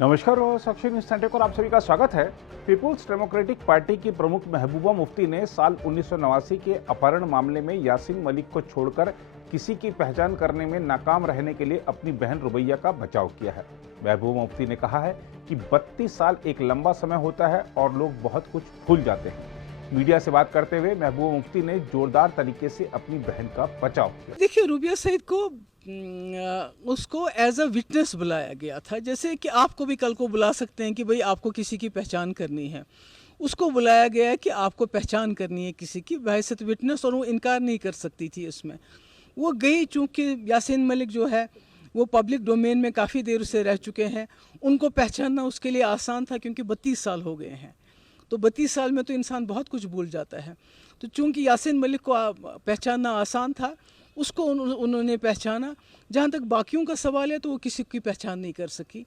नमस्कार और साक्षी news centre पर आप सभी का स्वागत है। पीपुल्स डेमोक्रेटिक पार्टी की प्रमुख महबूबा मुफ्ती ने साल 1989 के अपहरण मामले में यासीन मलिक को छोड़कर किसी की पहचान करने में नाकाम रहने के लिए अपनी बहन रुबैया का बचाव किया है। महबूबा मुफ्ती ने कहा है कि 32 साल एक लंबा समय होता है और लोग बहुत कुछ भूल जाते हैं। मीडिया से बात करते हुए महबूबा मुफ्ती ने जोरदार तरीके से अपनी बहन का बचाव किया। देखिए, रुबिया सईद को उसको एज अ विटनेस बुलाया गया था, जैसे कि आपको भी कल को बुला सकते हैं कि भाई आपको किसी की पहचान करनी है। उसको बुलाया गया है कि आपको पहचान करनी है किसी की, बहैसियत विटनेस, और वो इनकार नहीं कर सकती थी इसमें। वो गई, चूँकि यासीन मलिक जो है वो पब्लिक डोमेन में काफ़ी देर से रह चुके हैं, उनको पहचानना उसके लिए आसान था क्योंकि 32 साल हो गए हैं। तो 32 साल में तो इंसान बहुत कुछ भूल जाता है। तो चूँकि यासीन मलिक को पहचानना आसान था, उसको उन्होंने पहचाना। जहाँ तक बाकियों का सवाल है तो वो किसी की पहचान नहीं कर सकी,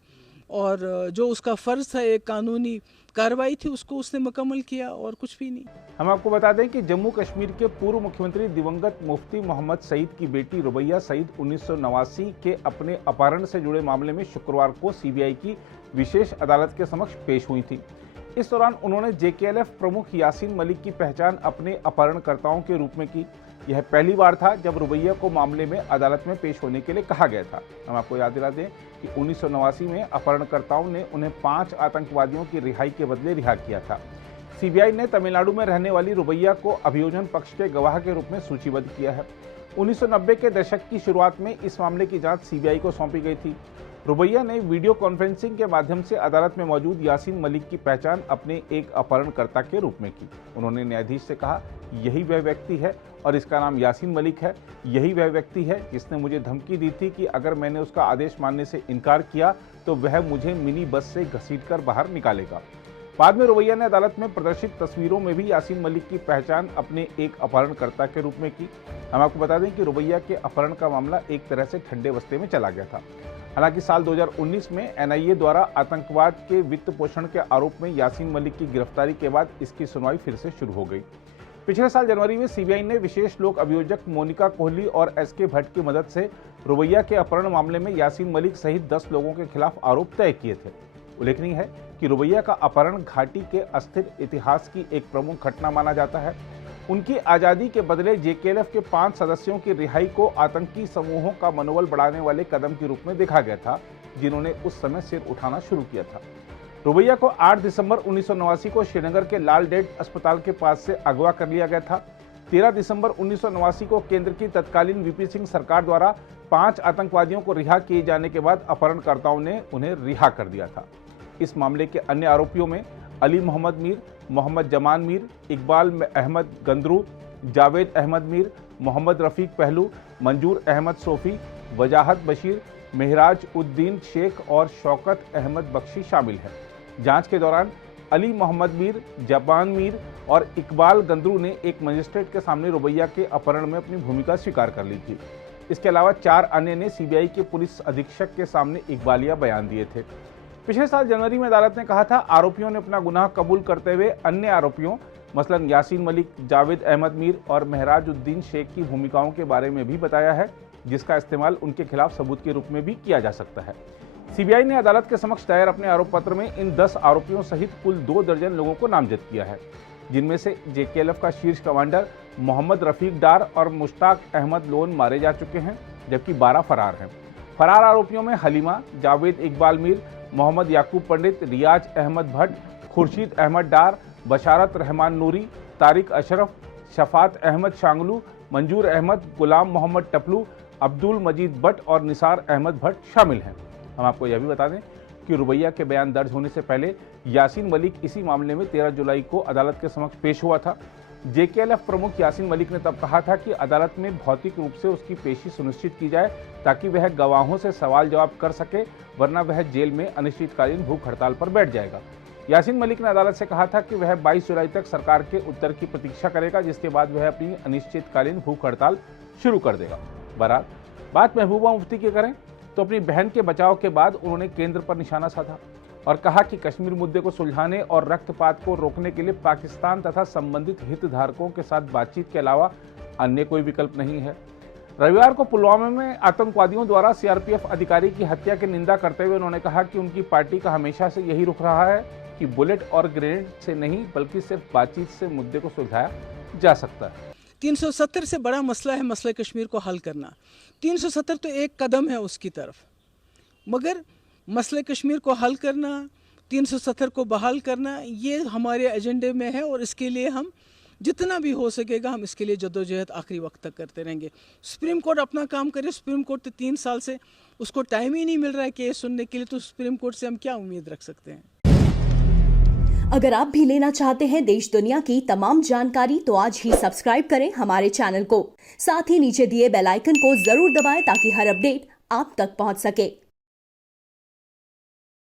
और जो उसका फ़र्ज़ था, एक कानूनी कार्रवाई थी, उसको उसने मुकम्मल किया और कुछ भी नहीं। हम आपको बता दें कि जम्मू कश्मीर के पूर्व मुख्यमंत्री दिवंगत मुफ्ती मोहम्मद सईद की बेटी रुबैया सईद 1989 के अपने अपहरण से जुड़े मामले में शुक्रवार को सीबीआई की विशेष अदालत के समक्ष पेश हुई थी। इस दौरान उन्होंने जेकेएलएफ प्रमुख यासीन मलिक की पहचान अपने अपहरणकर्ताओं के रूप में की। यह पहली बार था जब रुबैया को मामले में अदालत में पेश होने के लिए कहा गया था। हम आपको याद दिला दें कि 1989 में अपहरणकर्ताओं ने उन्हें 5 आतंकवादियों की रिहाई के बदले रिहा किया था। सीबीआई ने तमिलनाडु में रहने वाली रुबैया को अभियोजन पक्ष के गवाह के रूप में सूचीबद्ध किया है। 1990 के दशक की शुरुआत में इस मामले की जांच सीबीआई को सौंपी गई थी। रुबैया ने वीडियो कॉन्फ्रेंसिंग के माध्यम से अदालत में मौजूद यासीन मलिक की पहचान अपने एक अपहरणकर्ता के रूप में की। उन्होंने न्यायाधीश से कहा, यही वह व्यक्ति है और इसका नाम यासीन मलिक है। यही वह व्यक्ति है जिसने मुझे धमकी दी थी कि अगर मैंने उसका आदेश मानने से इनकार किया तो वह मुझे मिनी बस से घसीटकर बाहर निकालेगा। बाद में रुबैया ने अदालत में प्रदर्शित तस्वीरों में भी यासीन मलिक की पहचान अपने एक अपहरणकर्ता के रूप में की। हम आपको बता दें कि रुबैया के अपहरण का मामला एक तरह से ठंडे बस्ते में चला गया था। हालांकि साल 2019 में एनआईए द्वारा आतंकवाद के वित्त पोषण के आरोप में यासीन मलिक की गिरफ्तारी के बाद इसकी सुनवाई फिर से शुरू हो गई। पिछले साल जनवरी में सीबीआई ने विशेष लोक अभियोजक मोनिका कोहली और एसके भट्ट की मदद से रुबैया के अपहरण मामले में यासीन मलिक सहित 10 लोगों के खिलाफ आरोप तय किए थे। उल्लेखनीय है कि रुबैया का अपहरण घाटी के अस्थिर इतिहास की एक प्रमुख घटना माना जाता है। उनकी आज़ादी के बदले जेकेएलएफ के 5 सदस्यों की रिहाई को आतंकी समूहों का मनोबल बढ़ाने वाले कदम के रूप में देखा गया था, जिन्होंने उस समय सिर उठाना शुरू किया था। रुबैया को 8 दिसंबर 1989 को श्रीनगर के लाल डेड अस्पताल के पास से अगवा कर लिया गया था। 13 दिसंबर 1989 को केंद्र की तत्कालीन वीपी सिंह सरकार द्वारा 5 आतंकवादियों को रिहा किए जाने के बाद अपहरणकर्ताओं ने उन्हें रिहा कर दिया था। इस मामले के अन्य आरोपियों में अली मोहम्मद मीर, मोहम्मद जमान मीर, इकबाल अहमद गंदरू, जावेद अहमद मीर, मोहम्मद रफीक पहलू, मंजूर अहमद सोफ़ी, वजाहत बशीर, मेहराज उद्दीन शेख और शौकत अहमद बख्शी शामिल हैं। जांच के दौरान अली मोहम्मद मीर, जबान मीर और इकबाल गंदरू ने एक मजिस्ट्रेट के सामने रुबैया के अपहरण में अपनी भूमिका स्वीकार कर ली थी। इसके अलावा 4 अन्य ने सीबीआई के पुलिस अधीक्षक के सामने इकबालिया बयान दिए थे। पिछले साल जनवरी में अदालत ने कहा था, आरोपियों ने अपना गुनाह कबूल करते हुए अन्य आरोपियों मसलन यासीन मलिक, जावेद अहमद मीर और मेहराज उद्दीन शेख की भूमिकाओं के बारे में भी बताया है, जिसका इस्तेमाल उनके खिलाफ सबूत के रूप में भी किया जा सकता है। सीबीआई ने अदालत के समक्ष दायर अपने आरोप पत्र में इन 10 आरोपियों सहित कुल 2 दर्जन लोगों को नामजद किया है, जिनमें से जेकेएलएफ का शीर्ष कमांडर मोहम्मद रफीक डार और मुश्ताक अहमद लोन मारे जा चुके हैं, जबकि 12 फरार हैं। फरार आरोपियों में हलीमा, जावेद इकबाल मीर, मोहम्मद याकूब पंडित, रियाज अहमद भट्ट, खुर्शीद अहमद डार, बशारत रहमान नूरी, तारिक अशरफ, शफात अहमद शांगलू, मंजूर अहमद, गुलाम मोहम्मद टपलू, अब्दुल मजीद भट्ट और निसार अहमद भट्ट शामिल हैं। हम आपको यह भी बता दें कि रुबैया के बयान दर्ज होने से पहले यासीन मलिक इसी मामले में 13 जुलाई को अदालत के समक्ष पेश हुआ था। जेकेएलएफ प्रमुख यासीन मलिक ने तब कहा था कि अदालत में भौतिक रूप से उसकी पेशी सुनिश्चित की जाए ताकि वह गवाहों से सवाल जवाब कर सके, वरना वह जेल में अनिश्चितकालीन भूख हड़ताल पर बैठ जाएगा। यासीन मलिक ने अदालत से कहा था कि वह 22 जुलाई तक सरकार के उत्तर की प्रतीक्षा करेगा, जिसके बाद वह अपनी अनिश्चितकालीन भूख हड़ताल शुरू कर देगा। बहरहाल बात महबूबा मुफ्ती की करें तो अपनी बहन के बचाव के बाद उन्होंने केंद्र पर निशाना साधा और कहा कि कश्मीर मुद्दे को सुलझाने और रक्तपात को रोकने के लिए पाकिस्तान तथा संबंधित हितधारकों के साथ बातचीत के अलावा अन्य कोई विकल्प नहीं है। रविवार को पुलवामा में आतंकवादियों द्वारा सीआरपीएफ अधिकारी की हत्या की निंदा करते हुए उन्होंने कहा कि उनकी पार्टी का हमेशा से यही रुख रहा है कि बुलेट और ग्रेनेड से नहीं बल्कि सिर्फ बातचीत से मुद्दे को सुलझाया जा सकता है। 370 से बड़ा मसला है मसला कश्मीर को हल करना। 370 तो एक कदम है उसकी तरफ, मगर मसला कश्मीर को हल करना, 370 को बहाल करना, ये हमारे एजेंडे में है और इसके लिए हम जितना भी हो सकेगा हम इसके लिए जद्दोजहद आखिरी वक्त तक करते रहेंगे। सुप्रीम कोर्ट अपना काम करे। सुप्रीम कोर्ट तो 3 साल से उसको टाइम ही नहीं मिल रहा है केस सुनने के लिए, तो सुप्रीम कोर्ट से हम क्या उम्मीद रख सकते हैं। अगर आप भी लेना चाहते हैं देश दुनिया की तमाम जानकारी तो आज ही सब्सक्राइब करें हमारे चैनल को। साथ ही नीचे दिए बेल आइकन को जरूर दबाएं ताकि हर अपडेट आप तक पहुंच सके।